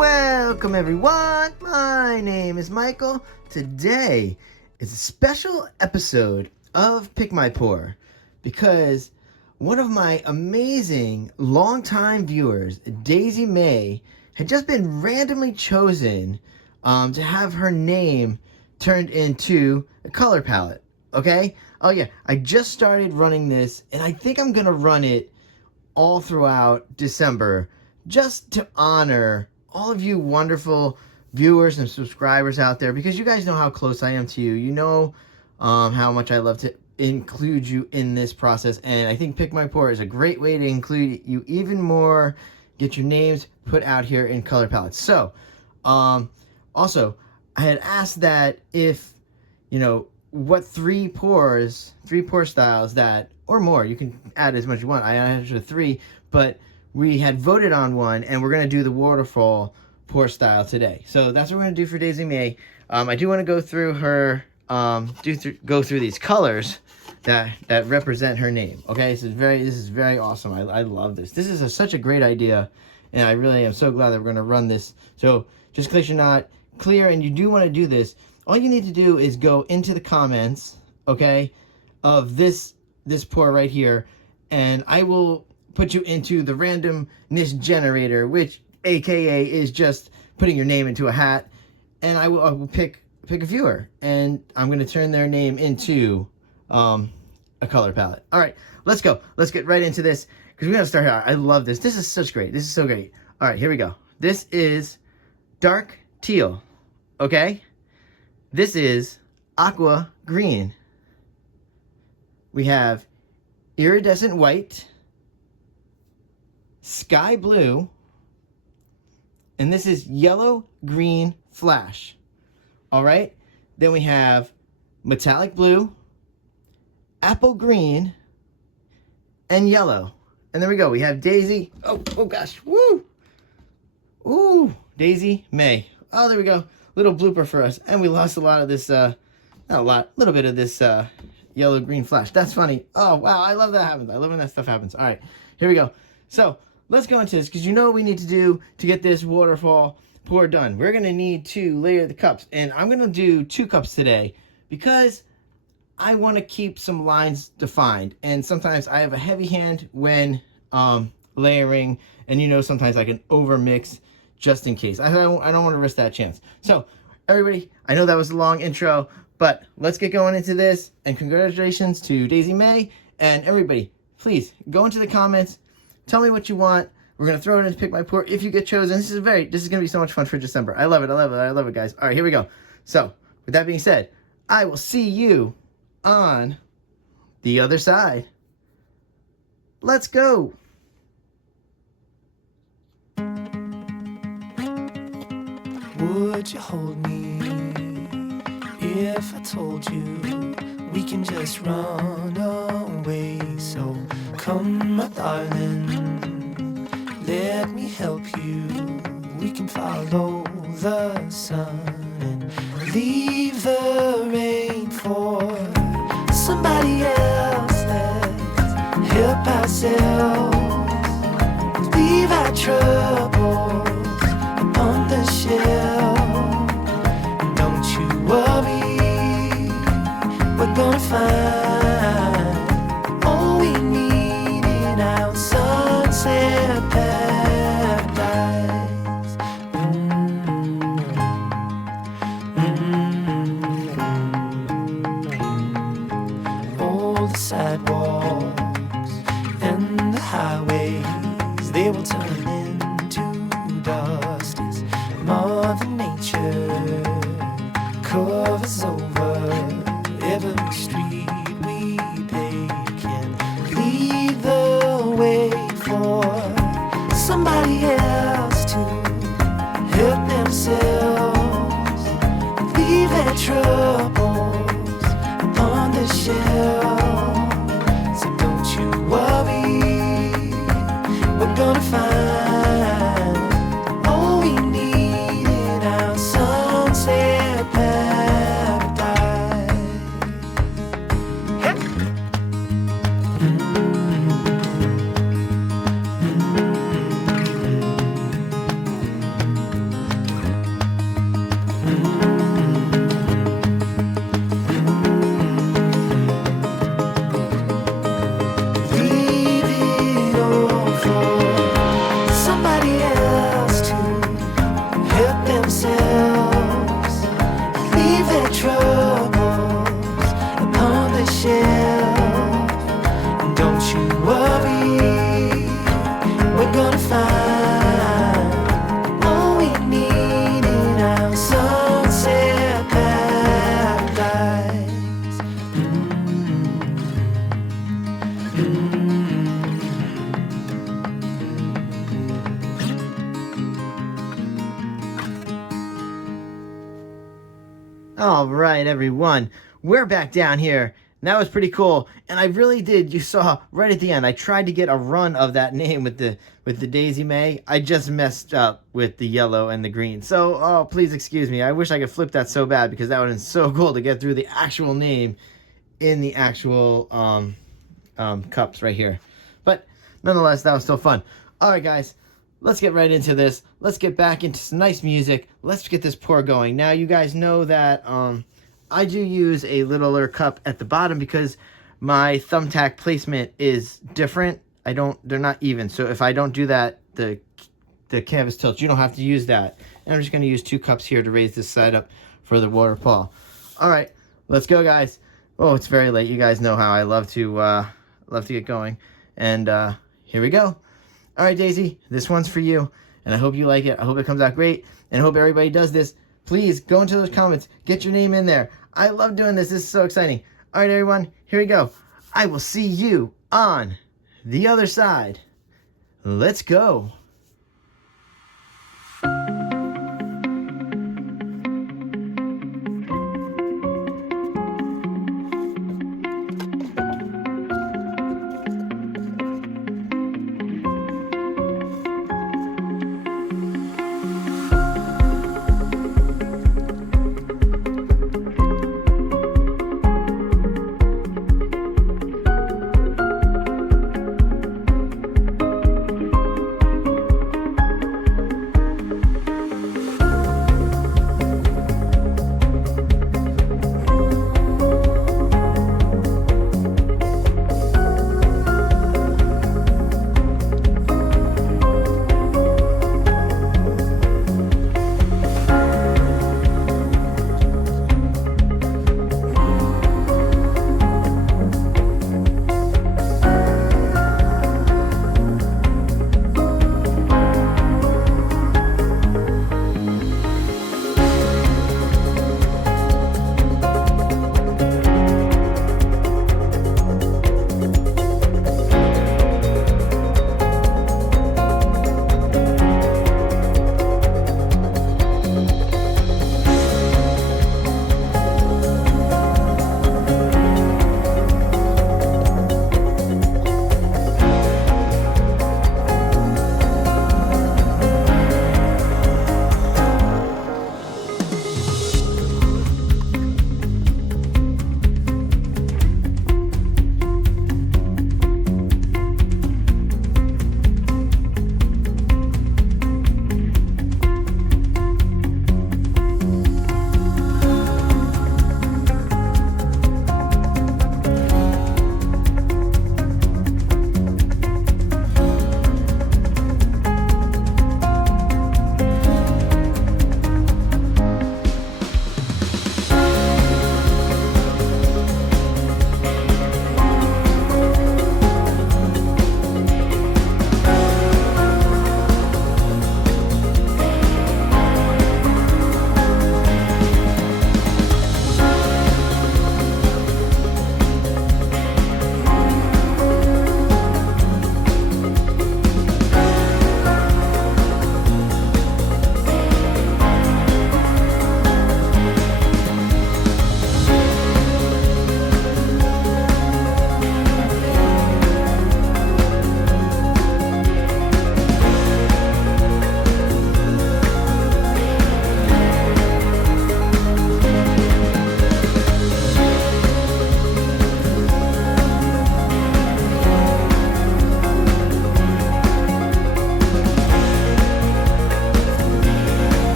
Welcome everyone, my name is Michael. Today is a special episode of Pick My Pour because one of my amazing longtime viewers, Daisy May, had just been randomly chosen to have her name turned into a color palette, okay? Oh yeah, I just started running this and I think I'm gonna run it all throughout December just to honor all of you wonderful viewers and subscribers out there, because you guys know how close I am to you. You know how much I love to include you in this process, and I think Pick My Pour is a great way to include you even more, get your names put out here in color palettes. So, also, I had asked that if, you know, what three pour styles that, or more, you can add as much as you want. I added 3, but we had voted on one, and we're going to do the Waterfall pour style today. So that's what we're going to do for Daisy May. I do want to go through her, go through these colors that represent her name. Okay, this is very awesome. I love this. This is such a great idea, and I really am so glad that we're going to run this. So just in case you're not clear and you do want to do this, all you need to do is go into the comments, okay, of this pour right here, and I will put you into the randomness generator, which AKA is just putting your name into a hat, and I will pick a viewer, and I'm going to turn their name into a color palette. All right, let's go. Let's get right into this, because we're going to start here. I love this. This is such great. This is so great. All right, here we go. This is dark teal, okay? This is aqua green. We have iridescent white, sky blue, and this is yellow green flash. All right, then we have metallic blue, apple green, and yellow. And there we go. We have Daisy. Oh gosh, woo, ooh, Daisy May. Oh, there we go. Little blooper for us, and we lost a lot of this. Not a lot, little bit of this yellow green flash. That's funny. Oh wow, I love that happens. I love when that stuff happens. All right, here we go. So let's go into this, because you know what we need to do to get this waterfall pour done. We're going to need to layer the cups, and I'm going to do 2 cups today because I want to keep some lines defined, and sometimes I have a heavy hand when layering, and you know sometimes I can overmix just in case. I don't want to risk that chance. So everybody, I know that was a long intro, but let's get going into this, and congratulations to Daisy May, and everybody, please go into the comments. Tell me what you want. We're going to throw it in to Pick My Pour if you get chosen. This is going to be so much fun for December. I love it. I love it. I love it, guys. All right, here we go. So, with that being said, I will see you on the other side. Let's go. Would you hold me if I told you we can just run away? So come, my darling, let me help you. We can follow the sun and leave the rain for somebody else. Let's help ourselves, leave our troubles upon the shelf. And don't you worry, we're gonna find all we need in our sunset paradise. All the sidewalks and the highways, they will turn into dust as Mother Nature covers over every street we take, and lead the way for somebody else to help themselves, leave their troubles upon the shelf. So don't you worry, we're gonna find all we need in our sunset paradise. All right, everyone, we're back down here. That was pretty cool, and I really did. You saw right at the end. I tried to get a run of that name with the Daisy May. I just messed up with the yellow and the green. So, oh, please excuse me. I wish I could flip that so bad because that would have been so cool to get through the actual name in the actual cups right here. But nonetheless, that was still fun. All right, guys. Let's get right into this. Let's get back into some nice music. Let's get this pour going. Now, you guys know that I do use a littler cup at the bottom because my thumbtack placement is different. They're not even. So if I don't do that, the canvas tilts. You don't have to use that. And I'm just going to use 2 cups here to raise this side up for the waterfall. All right, let's go, guys. Oh, it's very late. You guys know how I love to get going. And here we go. All right, Daisy, this one's for you. And I hope you like it. I hope it comes out great. And I hope everybody does this. Please go into those comments. Get your name in there. I love doing this. This is so exciting. All right, everyone, here we go. I will see you on the other side. Let's go.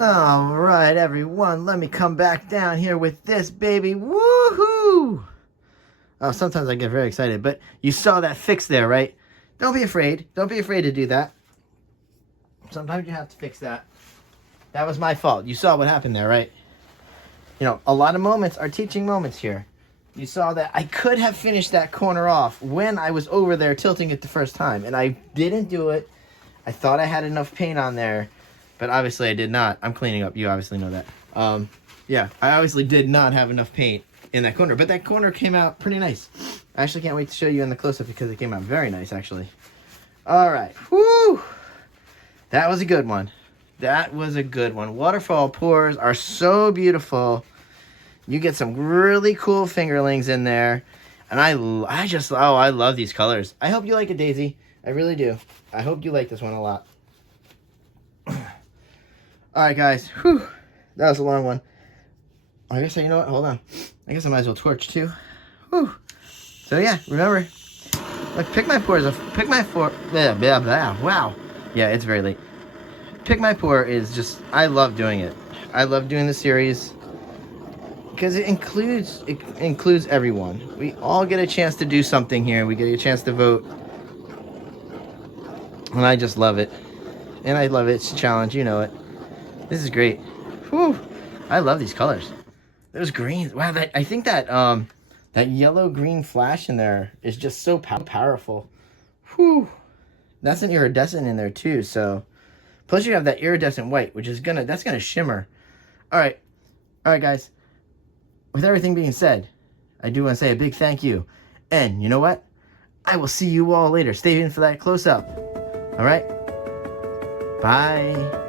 All right, everyone, let me come back down here with this baby. Woohoo! Oh, sometimes I get very excited, but you saw that fix there, right? Don't be afraid. Don't be afraid to do that. Sometimes you have to fix that. That was my fault. You saw what happened there, right? You know, a lot of moments are teaching moments here. You saw that I could have finished that corner off when I was over there tilting it the first time, and I didn't do it. I thought I had enough paint on there, but obviously I did not. I'm cleaning up. You obviously know that. Yeah, I obviously did not have enough paint in that corner, but that corner came out pretty nice. I actually can't wait to show you in the close-up because it came out very nice, actually. All right. Woo! That was a good one. That was a good one. Waterfall pours are so beautiful. You get some really cool fingerlings in there. And I love these colors. I hope you like it, Daisy. I really do. I hope you like this one a lot. All right, guys. Whew. That was a long one. I guess, you know what? Hold on. I guess I might as well torch, too. Whew. So, yeah, remember. Look, Pick My Pour is blah, blah, blah. Wow. Yeah, it's very late. Pick My Pour is just, I love doing it. I love doing the series because it includes everyone. We all get a chance to do something here. We get a chance to vote. And I just love it. And I love it. It's a challenge. You know it. This is great. Whew. I love these colors. Those greens. Wow, I think that that yellow-green flash in there is just so powerful. Whew. That's an iridescent in there too, so. Plus you have that iridescent white, which is that's gonna shimmer. All right, guys. With everything being said, I do want to say a big thank you. And you know what? I will see you all later. Stay tuned for that close-up. All right? Bye.